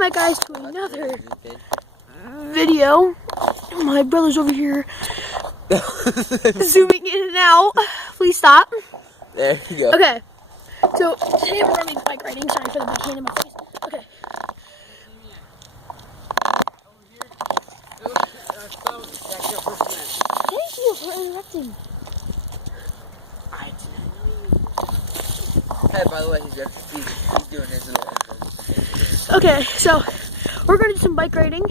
Welcome back, guys, to another video. My brother's over here zooming in and out. Please stop. There you go. Okay, so today we're gonna be bike riding. Sorry for the big hand in my face. Okay. Thank you for interrupting. Hey, by the way, he's doing his little. Okay, so we're gonna do some bike riding.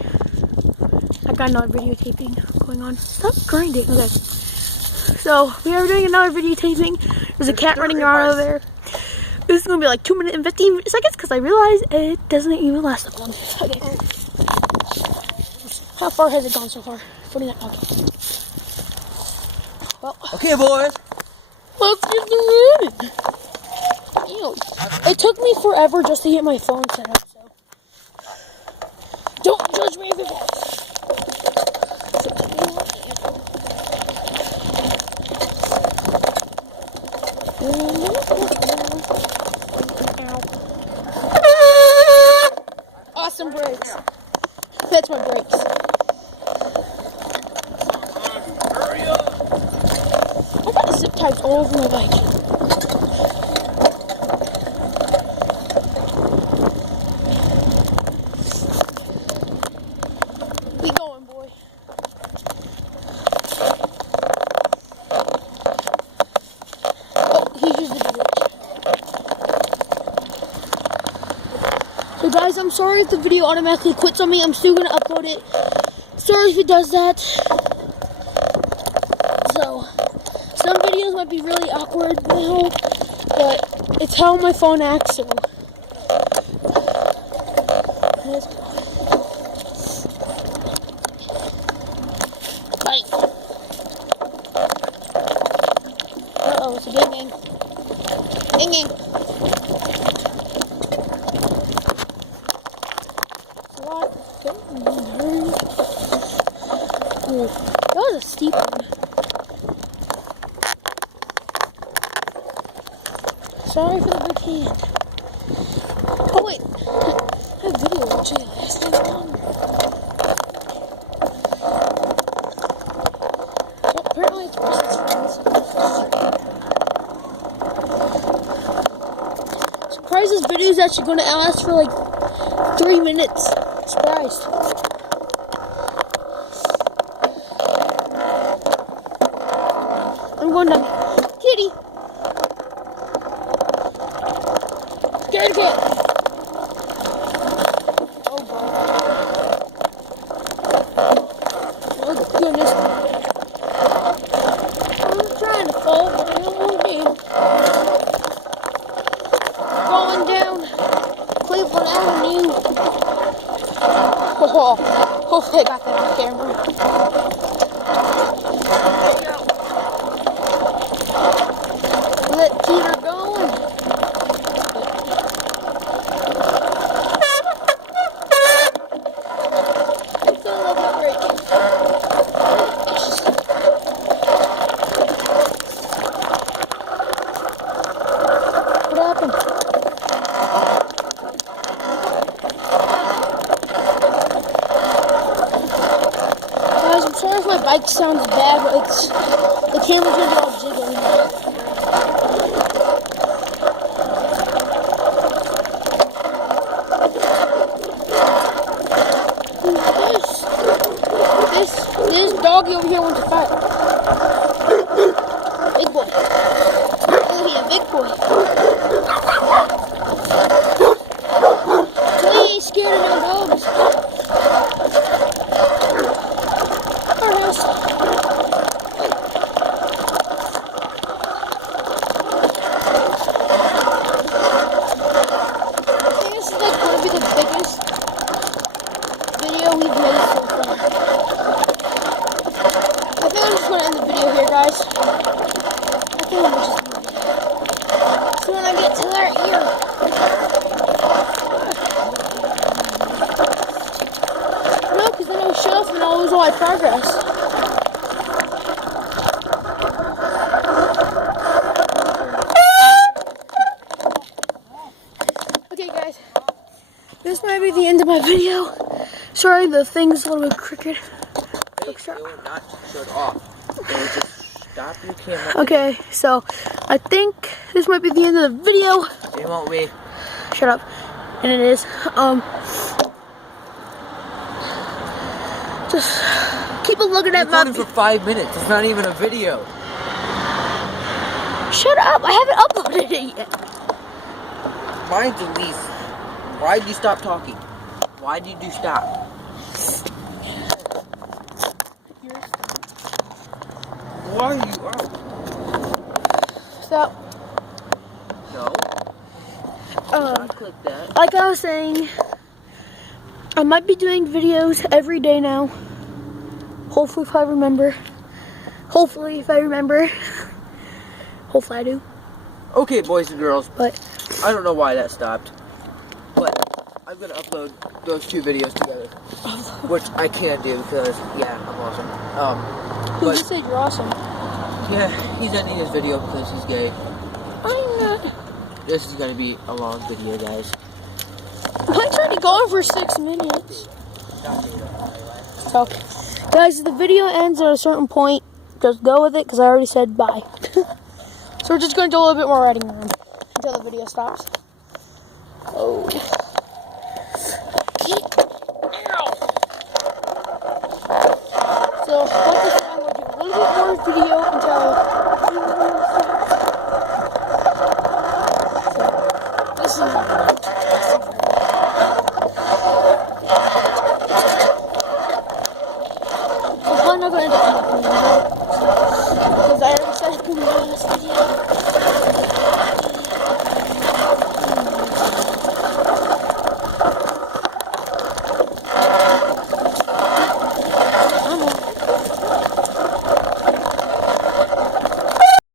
I got another videotaping going on. Stop grinding. Okay. So we are doing another videotaping. There's a cat running around over there. This is gonna be like 2 minutes and 15 seconds because I realize it doesn't even last that long. Okay. How far has it gone so far? 49. Okay. Well. Okay, boys. Let's get the road. Ew. It took me forever just to get my phone set up, so don't judge me if it falls. Awesome brakes. That's my brakes. I got zip ties all over my bike. Keep going, boy. Oh, he used the bridge. So guys, I'm sorry if the video automatically quits on me. I'm still gonna upload it. Sorry if it does that. So, some videos might be really awkward now, but it's how my phone acts, so. Let's go. Uh-oh, it's a gang. Gang. Ooh, that was a steep one. Sorry for the big hand. Oh wait, that video actually lasted longer. So apparently it's Chris's friends. Surprised this video is actually going to last for like 3 minutes. Surprised. I'm going down. Kitty! Scared cat! Oh god. Oh goodness. I'm trying to fall, but I don't need. Falling down Cleveland Avenue. Oh, hopefully I got that on camera. There you go. Let Peter going. I still love that break. What happened? Guys, I'm sorry if my bike sounds bad, but the camera's gonna be all jiggly. This doggy over here wants to fight. Big boy. Oh, he's a big boy. He ain't scared of no dogs. Our house. I think this is like going to be the biggest video we've made so far. I think I'm just going to end the video here, guys. I think I'm just going to so when I get to their ear. No, because then I'll shut off and I'll lose all my progress. Okay, guys. This might be the end of my video. Sorry, the thing's a little bit crooked. Hey, it will not shut off. It will just stop your camera. Okay, so I think this might be the end of the video. It won't be. Shut up. And it is. Just keep a looking at my. Recording for 5 minutes. It's not even a video. Shut up! I haven't uploaded it yet. Mine's at least. Why did you stop talking? Why did you stop? Why are you out? So, No. Don't click that. like I was saying, I might be doing videos every day now. Hopefully, if I remember. Hopefully, if I remember. Hopefully, I do. Okay, boys and girls. But I don't know why that stopped. But I'm gonna upload those 2 videos together. Which I can do because, yeah, I'm awesome. who But- just said you're awesome? Yeah, he's ending his video because he's gay. I'm not. This is gonna be a long video, guys. Mine's already going for 6 minutes. So, guys, if the video ends at a certain point, just go with it because I already said bye. So we're just going to do a little bit more riding around until the video stops. Oh.